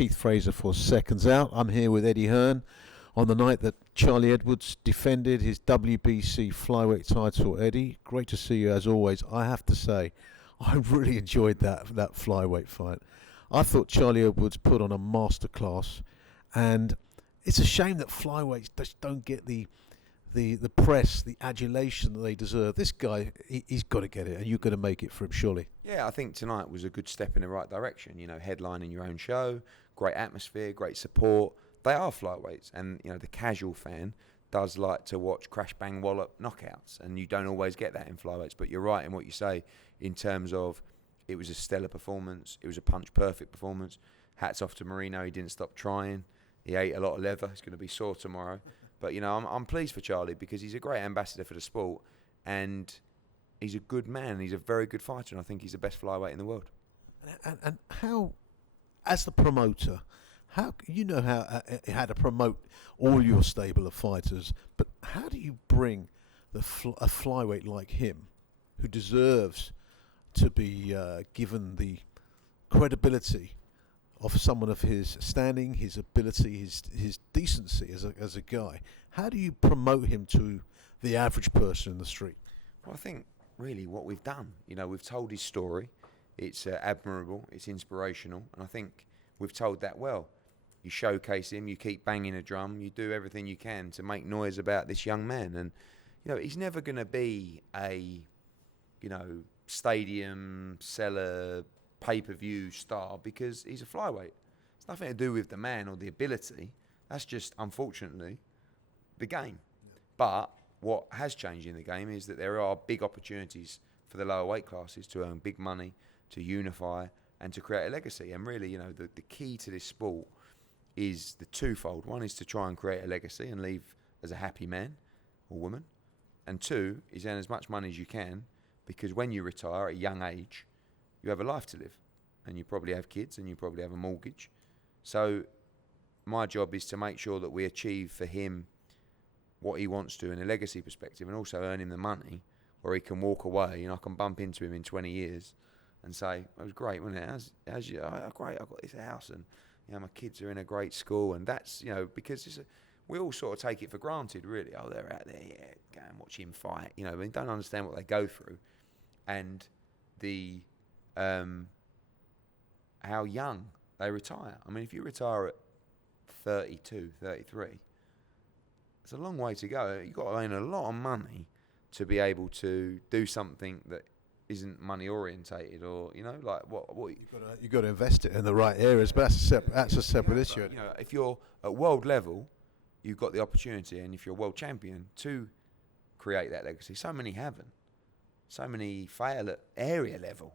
Keith Fraser for Seconds Out. I'm here with Eddie Hearn on the night that Charlie Edwards defended his WBC flyweight title. Eddie, great to see you as always. I have to say, I really enjoyed that flyweight fight. I thought Charlie Edwards put on a masterclass, and it's a shame that flyweights just don't get the press, the adulation that they deserve. This guy, he's got to get it, and you've got to make it for him, surely. Yeah, I think tonight was a good step in the right direction. You know, headlining your own show, great atmosphere, great support. They are flyweights, and you know the casual fan does like to watch crash bang wallop knockouts, and you don't always get that in flyweights. But you're right in what you say in terms of it was a stellar performance. It was a punch perfect performance. Hats off to Marino. He didn't stop trying. He ate a lot of leather. He's going to be sore tomorrow. But, you know, I'm pleased for Charlie because he's a great ambassador for the sport and he's a good man. He's a very good fighter, and I think he's the best flyweight in the world. And how, as the promoter, how to promote all your stable of fighters, but how do you bring a flyweight like him, who deserves to be given the credibility of someone of his standing, his ability, his decency as a guy? How do you promote him to the average person in the street? Well, I think really what we've done, you know, we've told his story. It's admirable, it's inspirational, and I think we've told that well. You showcase him, you keep banging a drum, you do everything you can to make noise about this young man. And, you know, he's never going to be a, you know, stadium seller, pay-per-view star because he's a flyweight. It's nothing to do with the man or the ability. That's just, unfortunately, the game. But what has changed in the game is that there are big opportunities for the lower weight classes to earn big money, to unify, and to create a legacy. And really, you know, the key to this sport is the twofold. One is to try and create a legacy and leave as a happy man or woman. And two is earn as much money as you can, because when you retire at a young age, you have a life to live, and you probably have kids, and you probably have a mortgage. So my job is to make sure that we achieve for him what he wants to in a legacy perspective, and also earn him the money where he can walk away and I can bump into him in 20 years and say, "It was great, wasn't it? How's you? Oh, great, I've got this house, and you know my kids are in a great school." And that's, you know, because we all sort of take it for granted, really. Oh, they're out there, yeah, go and watch him fight. You know, we don't understand what they go through, and the how young they retire. I mean, if you retire at 32, 33, it's a long way to go. You've got to earn a lot of money to be able to do something that isn't money orientated, or, you know, like what you've got to invest it in the right areas. But that's a separate issue. But, you know, if you're at world level, you've got the opportunity, and if you're world champion, to create that legacy. So many haven't. So many fail at area level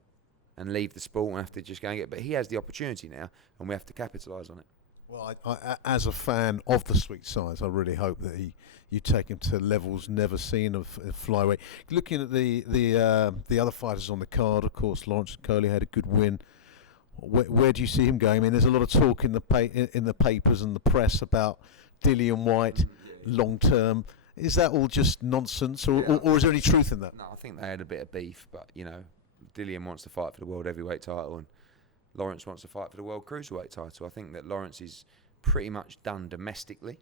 and leave the sport and have to just go and get. But he has the opportunity now, and we have to capitalise on it. Well, I, as a fan of the sweet science, I really hope that you take him to levels never seen of flyweight. Looking at the other fighters on the card, of course, Lawrence Coley had a good win. Where do you see him going? I mean, there's a lot of talk in the papers and the press about Dillian White long term. Is that all just nonsense, or is there any truth in that? No, I think they had a bit of beef, but, you know, Dillian wants to fight for the world heavyweight title, and Lawrence wants to fight for the world cruiserweight title. I think that Lawrence is pretty much done domestically.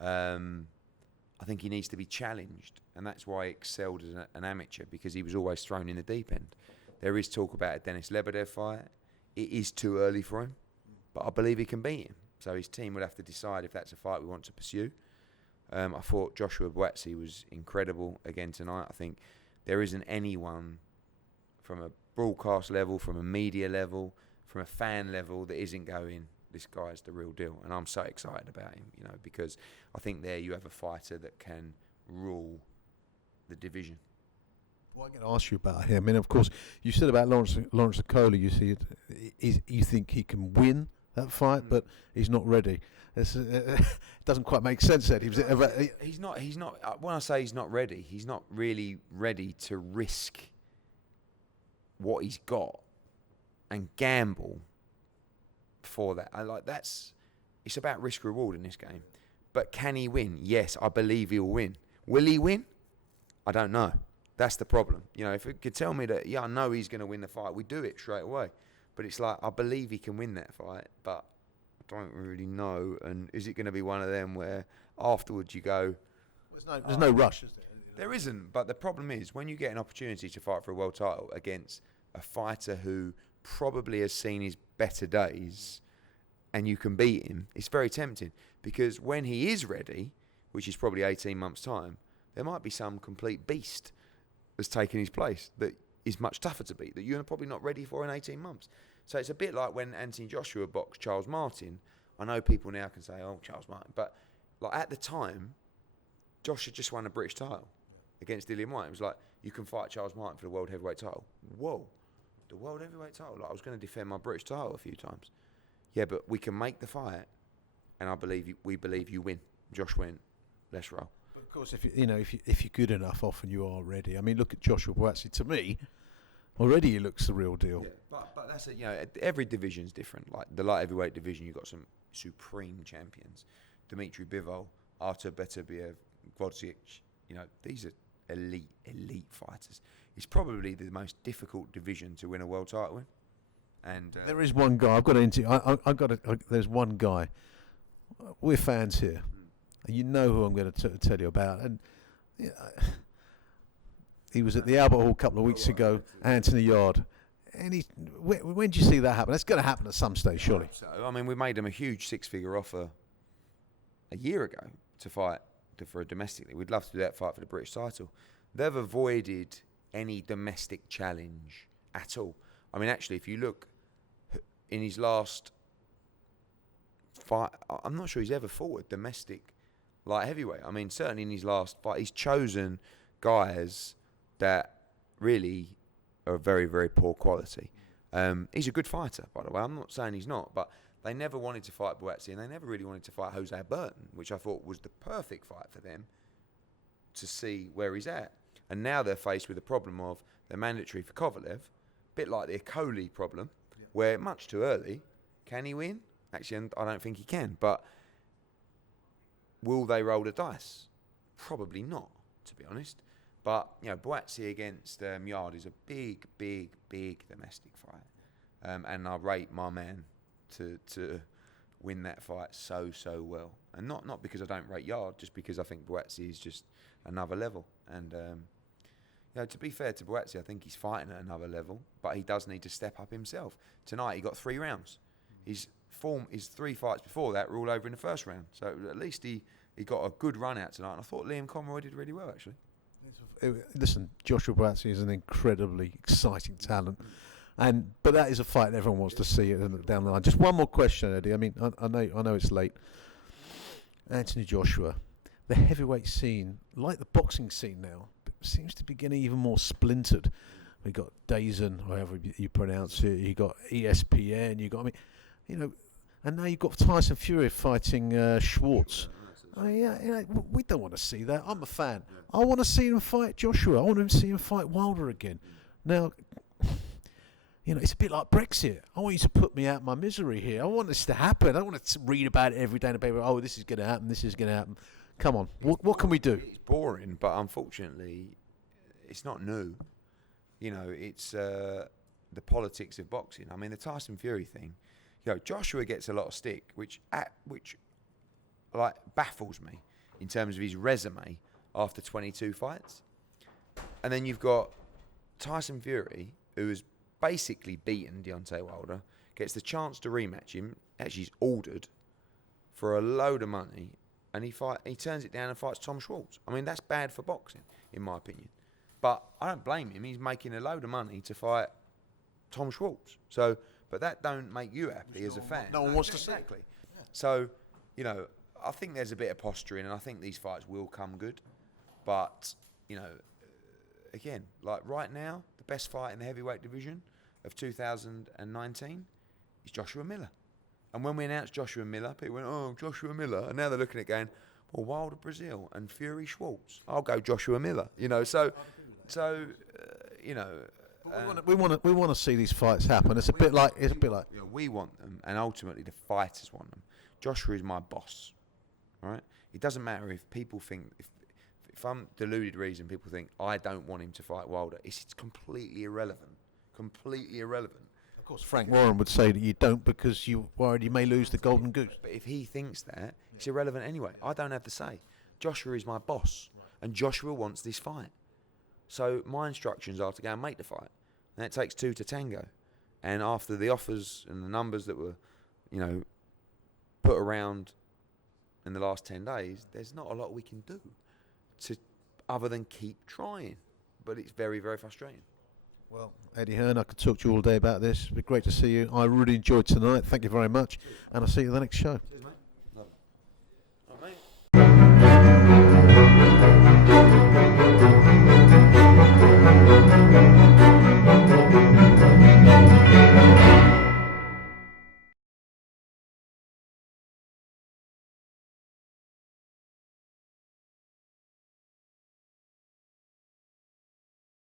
I think he needs to be challenged, and that's why he excelled as an amateur, because he was always thrown in the deep end. There is talk about a Denis Lebedev fight. It is too early for him, but I believe he can beat him. So his team would have to decide if that's a fight we want to pursue. I thought Joshua Buatsi was incredible again tonight. I think there isn't anyone from a broadcast level, from a media level, from a fan level that isn't going, this guy's the real deal. And I'm so excited about him, you know, because I think there you have a fighter that can rule the division. Well, I'm going to ask you about him. I mean, of course, you said about Lawrence Coley, you see, you think he can win that fight, but he's not ready. It doesn't quite make sense that he's not. When I say he's not ready, he's not really ready to risk what he's got and gamble for that. It's about risk reward in this game. But can he win? Yes, I believe he'll win. Will he win? I don't know. That's the problem. You know, if it could tell me that, yeah, I know he's going to win the fight, we do it straight away. But it's like, I believe he can win that fight, but don't really know. And is it going to be one of them where afterwards you go, there's no rush, is there? There isn't, but the problem is when you get an opportunity to fight for a world title against a fighter who probably has seen his better days and you can beat him, it's very tempting, because when he is ready, which is probably 18 months' time, there might be some complete beast that's taken his place that is much tougher to beat, that you're probably not ready for in 18 months. So it's a bit like when Anthony Joshua boxed Charles Martin. I know people now can say, oh, Charles Martin, but like at the time, Josh had just won a British title against Dillian Whyte. It was like, you can fight Charles Martin for the world heavyweight title. Whoa, the world heavyweight title? Like, I was going to defend my British title a few times. Yeah, but we can make the fight, and we believe you win. Josh went, let's roll. But of course, if you're good enough, often you are ready. I mean, look at Joshua Buatsi. To me, already he looks the real deal. Yeah, but that's it. Every division's different. Like the light heavyweight division, you've got some supreme champions: Dmitry Bivol, Artur Beterbiev, Gvozdich. These are elite fighters. It's probably the most difficult division to win a world title in. And there is one guy I've got to there's one guy. We're fans here. You know who I'm going to tell you about, and he was at the Albert Hall a couple of weeks ago. Anthony Yard, and when do you see that happen? That's going to happen at some stage, surely. So we made him a huge 6-figure offer a year ago to fight for a domestically. We'd love to do that fight for the British title. They've avoided any domestic challenge at all. Actually, if you look in his last fight, I'm not sure he's ever fought a domestic light heavyweight. Certainly in his last fight, he's chosen guys that really are very, very poor quality. He's a good fighter, by the way. I'm not saying he's not, but they never wanted to fight Buatsi, and they never really wanted to fight Jose Burton, which I thought was the perfect fight for them to see where he's at. And now they're faced with the problem of they're mandatory for Kovalev, a bit like the Akoli problem, where much too early. Can he win? Actually, I don't think he can, but will they roll the dice? Probably not, to be honest. But, Buatsi against Yard is a big domestic fight. And I rate my man to win that fight so well. And not because I don't rate Yard, just because I think Buatsi is just another level. And, to be fair to Buatsi, I think he's fighting at another level, but he does need to step up himself. Tonight he got 3 rounds. His 3 fights before that were all over in the first round. So at least he got a good run out tonight. And I thought Liam Conroy did really well, actually. Listen, Joshua Buatsi is an incredibly exciting talent. But that is a fight everyone wants to see down the line. Just one more question, Eddie. I know it's late. Anthony Joshua, the heavyweight scene, like the boxing scene now, seems to be getting even more splintered. We got DAZN, however you pronounce it. You got ESPN. You got and now you've got Tyson Fury fighting Schwartz. We don't want to see that. I'm a fan. I want to see him fight Joshua. I want to see him fight Wilder again. Now, it's a bit like Brexit. I want you to put me out of my misery here. I want this to happen. I don't want to read about it every day in the paper. Oh, this is going to happen. This is going to happen. Come on. What can we do? It's boring, but unfortunately, it's not new. It's the politics of boxing. The Tyson Fury thing. Joshua gets a lot of stick, which baffles me in terms of his resume after 22 fights. And then you've got Tyson Fury, who has basically beaten Deontay Wilder, gets the chance to rematch him, actually he's ordered for a load of money, and he turns it down and fights Tom Schwartz. That's bad for boxing, in my opinion. But I don't blame him. He's making a load of money to fight Tom Schwartz. But that don't make you happy as a fan. No one wants to see. Exactly. Yeah. So, I think there's a bit of posturing, and I think these fights will come good. But, again, like right now, the best fight in the heavyweight division of 2019 is Joshua Miller. And when we announced Joshua Miller, people went, oh, Joshua Miller. And now they're looking at it going, well, Wilder Brazil and Fury Schwartz. I'll go Joshua Miller. We want to see these fights happen. It's a bit like. We want them, and ultimately the fighters want them. Joshua is my boss, all right? It doesn't matter if people think if I'm deluded reason people think I don't want him to fight Wilder. It's completely irrelevant. Completely irrelevant. Of course, Frank Warren would say that you don't because you're worried you may lose the golden goose. But if he thinks that, it's irrelevant anyway. I don't have to say. Joshua is my boss, and Joshua wants this fight. So my instructions are to go and make the fight. And it takes two to tango. And after the offers and the numbers that were, put around in the last 10 days, there's not a lot we can do other than keep trying. But it's very, very frustrating. Well, Eddie Hearn, I could talk to you all day about this. It'd be great to see you. I really enjoyed tonight. Thank you very much. And I'll see you at the next show. Cheers, mate.